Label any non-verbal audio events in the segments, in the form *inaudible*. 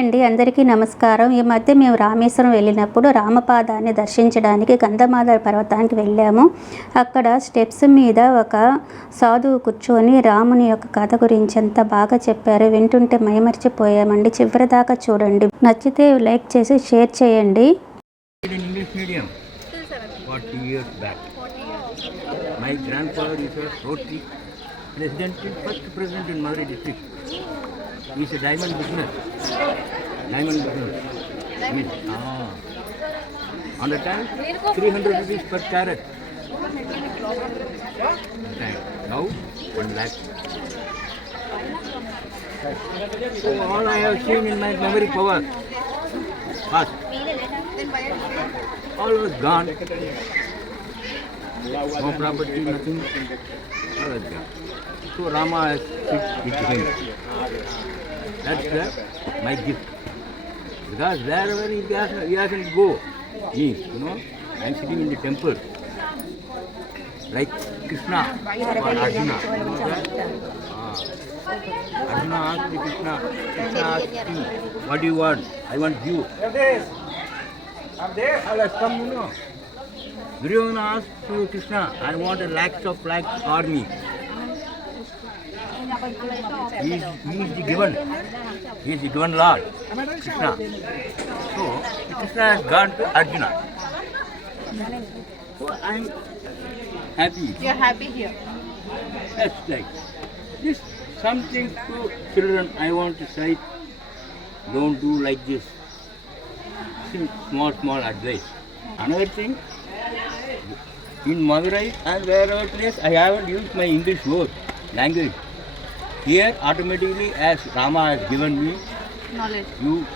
అండి. అందరికీ నమస్కారం. ఈ మధ్య మేము రామేశ్వరం వెళ్ళినప్పుడు రామపాదాన్ని దర్శించడానికి గంధమాధవ పర్వతానికి వెళ్ళాము. అక్కడ స్టెప్స్ మీద ఒక సాధువు కూర్చొని రాముని యొక్క కథ గురించి ఎంత బాగా చెప్పారో. వింటుంటే మైమర్చిపోయామండి. చివరి దాకా చూడండి. నచ్చితే లైక్ చేసి షేర్ చేయండి. My grandfather is a president, first president in Madurai district. He is a diamond business. Diamond business. Yes. Ah. On the time, 300 rupees per carat. The. Now, 1 lakh. So all I have seen in my memory power, past. all was gone. No property, nothing. All was gone. So Rama has with him. That's the, my gift. Because wherever he has, he has to go, me, you know, I am sitting in the temple. Like Krishna or Arjuna. You know that? Arjuna asked Krishna, Krishna asked him, what do you want? I want you. All has come, you know. Duryodhana asked to Krishna, I want a lakhs of lakhs army. He is, he is the given. He is the given Lord, Krishna. So, Krishna has gone to Arjuna. So, I am happy. You're happy here. That's like this something to children I want to say don't do like this. Small small advice. Another thing in Madurai and wherever place I haven't used my English word language. Here automatically as Rama has given me Knowledge. you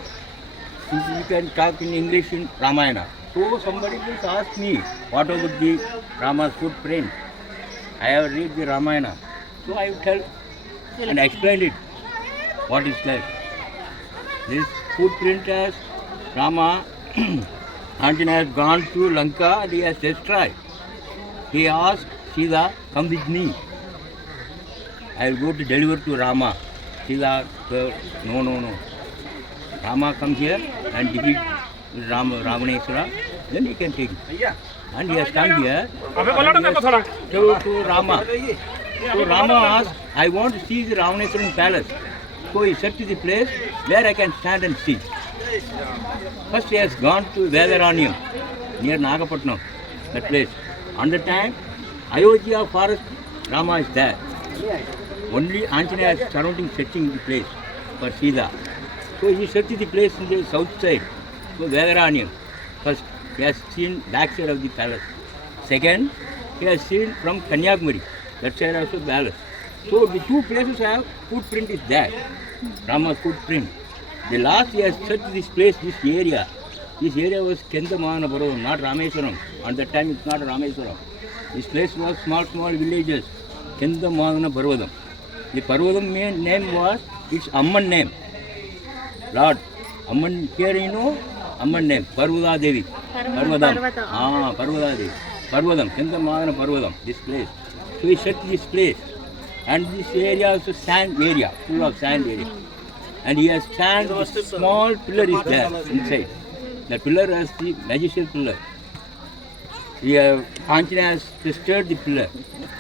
you can talk in English in Ramayana. So somebody just asked me what about the Rama's footprint. I have read the Ramayana. So I tell and explained it. What is that? This footprint as Rama *clears throat* Anjana has gone to Lanka and he has destroyed. He asked Sita, come with me. I will go to deliver to Rama. Sita said, no, no, no. Rama comes here and defeat Ram, Ravaneshwara, then he can take it. And he has come here and he has told to Rama. So Rama asked, I want to see the Ravaneshwaran palace. So he said to the place where I can stand and see. First he has gone to Vedaranyam near Nagapatnam, that place. On the time, Ayodhya forest, Rama is there. Only Anjaneya surrounding, searching the place for Sita. So he searched the place in the south side. So Vedaranyam. First, he has seen back side of the palace. Second, he has seen from Kanyakumari. That side also palace. So the two places have footprint is there. Rama's footprint. The last he has searched this place, this area. This area was Kendamana Bharovam, not Rameswaram. At that time it's not Rameswaram. This place was small, small villages. Kendamana Bharvadam. The Parvadam main name was, its Amman name. Lord, Amman, here you know, Amman name, Parvada Devi. Parvadam. Ah, Parvada Devi. Parvadam, Kendamana Parvadam, this place. So he searched this place. And this area also sand area, full of sand area. And he has this small pillar is there inside. The pillar is the magical pillar. He uh, have, Anjana has twisted the pillar.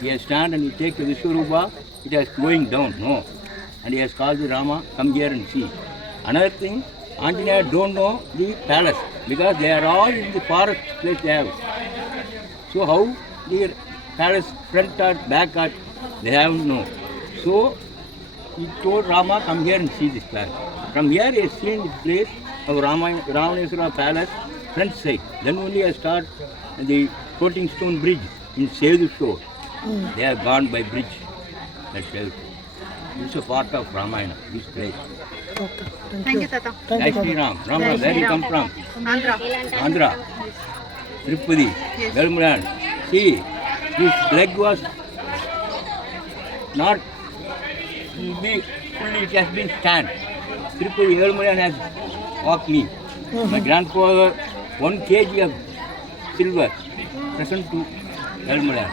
He has stand and he take the Vishwarupa, it has going down, no. And he has called the Rama, come here and see. Another thing, Anjana don't know the palace because they are all in the forest place they have. So how the palace front or back or they have no. So he told Rama, come here and see this palace. From here he has seen the place of Rama, Ramaneswara palace front side. Then only I start the floating stone bridge in Sedu shore. They are gone by bridge. That's Sedu. This is a part of Ramayana, this place. Thank you, Tata. Jai Sri Ram. Rama, where you come from? Andhra. Andhra, Tirupati, Velmuran. See, this leg was not be fully, it has been stand. Tirupati, Velmuran has walked me. My grandfather, one kg of silver present to Velmuran.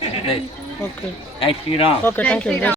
Right. Okay. Jai Sri Ram. Okay, Jai thank Sri you. Ram.